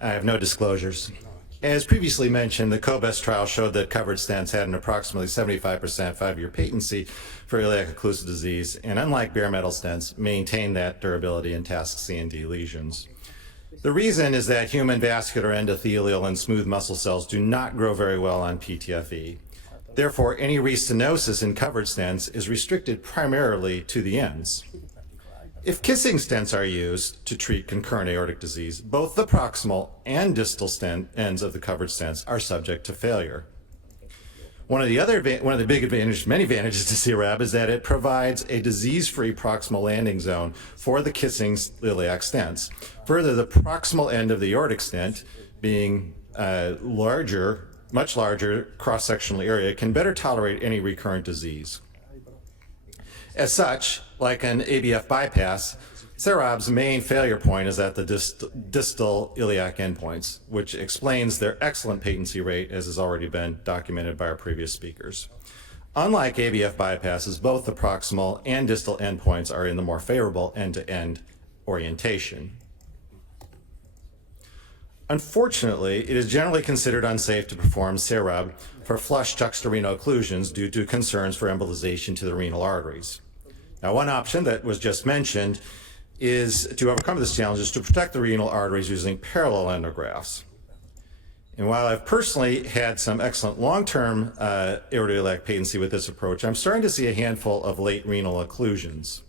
I have no disclosures. As previously mentioned, the COBEST trial showed that covered stents had an approximately 75% 5-year patency for iliac occlusive disease, and unlike bare metal stents, maintain that durability in task C and D lesions. The reason is that human vascular endothelial and smooth muscle cells do not grow very well on PTFE. Therefore, any restenosis in covered stents is restricted primarily to the ends. If kissing stents are used to treat concurrent aortic disease, both the proximal and distal ends of the covered stents are subject to failure. One of the big advantages, many advantages to CRAB is that it provides a disease-free proximal landing zone for the kissing iliac stents. Further, the proximal end of the aortic stent, being much larger cross-sectional area, can better tolerate any recurrent disease. As such, like an ABF bypass, CRAB's main failure point is at the distal iliac endpoints, which explains their excellent patency rate, as has already been documented by our previous speakers. Unlike ABF bypasses, both the proximal and distal endpoints are in the more favorable end-to-end orientation. Unfortunately, it is generally considered unsafe to perform CRAB for flush juxtarenal occlusions due to concerns for embolization to the renal arteries. Now, one option that was just mentioned is to overcome this challenge is to protect the renal arteries using parallel endografts. And while I've personally had some excellent long-term aortoiliac patency with this approach, I'm starting to see a handful of late renal occlusions.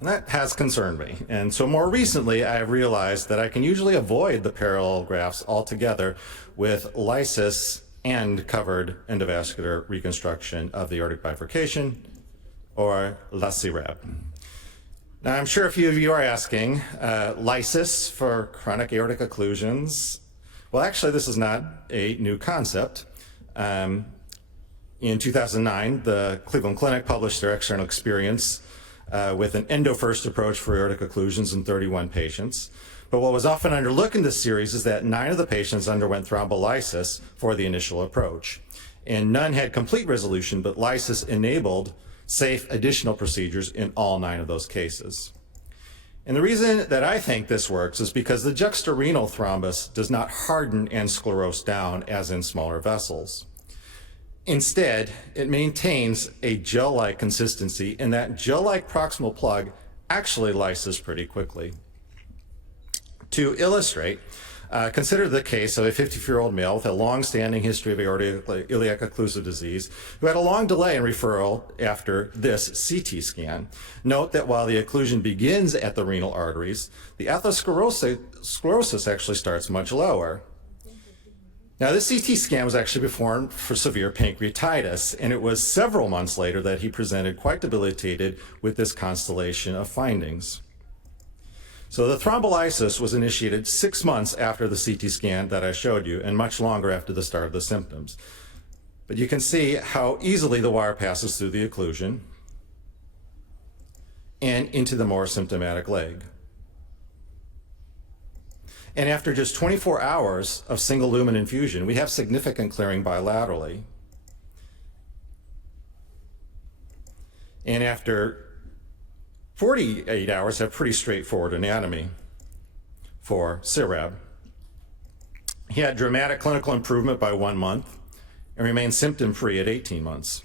And that has concerned me. And so more recently, I have realized that I can usually avoid the parallel grafts altogether with lysis and covered endovascular reconstruction of the aortic bifurcation, or LACRAB. Now, I'm sure a few of you are asking, lysis for chronic aortic occlusions? Well, actually, this is not a new concept. In 2009, the Cleveland Clinic published their external experience with an endo-first approach for aortic occlusions in 31 patients. But what was often underlooked in this series is that 9 of the patients underwent thrombolysis for the initial approach. And none had complete resolution, but lysis enabled safe additional procedures in all 9 of those cases. And the reason that I think this works is because the juxtarenal thrombus does not harden and sclerose down as in smaller vessels. Instead, it maintains a gel-like consistency, and that gel-like proximal plug actually lyses pretty quickly. To illustrate, consider the case of a 54-year-old male with a long-standing history of iliac occlusive disease who had a long delay in referral after this CT scan. Note that while the occlusion begins at the renal arteries, the atherosclerosis actually starts much lower. Now, this CT scan was actually performed for severe pancreatitis, and it was several months later that he presented quite debilitated with this constellation of findings. So the thrombolysis was initiated 6 months after the CT scan that I showed you, and much longer after the start of the symptoms. But you can see how easily the wire passes through the occlusion and into the more symptomatic leg. And after just 24 hours of single lumen infusion, we have significant clearing bilaterally. And after 48 hours, have pretty straightforward anatomy for CRAB. He had dramatic clinical improvement by 1 month and remained symptom-free at 18 months.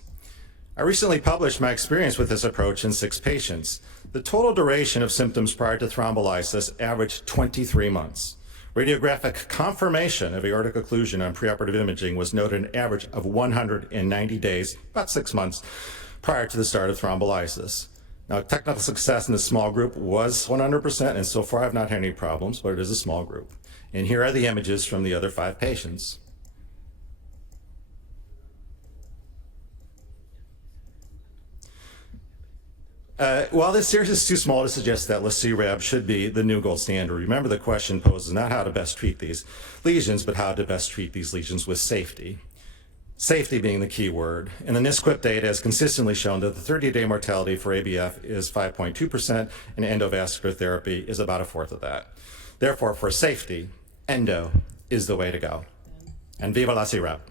I recently published my experience with this approach in 6 patients. The total duration of symptoms prior to thrombolysis averaged 23 months. Radiographic confirmation of aortic occlusion on preoperative imaging was noted an average of 190 days, about 6 months, prior to the start of thrombolysis. Now, technical success in this small group was 100%, and so far I've not had any problems, but it is a small group. And here are the images from the other 5 patients. While this series is too small to suggest that LACRAB should be the new gold standard, remember the question posed is not how to best treat these lesions, but how to best treat these lesions with safety. Safety being the key word. And the NISQIP data has consistently shown that the 30-day mortality for ABF is 5.2%, and endovascular therapy is about 1/4 of that. Therefore, for safety, endo is the way to go. And viva la CRAB.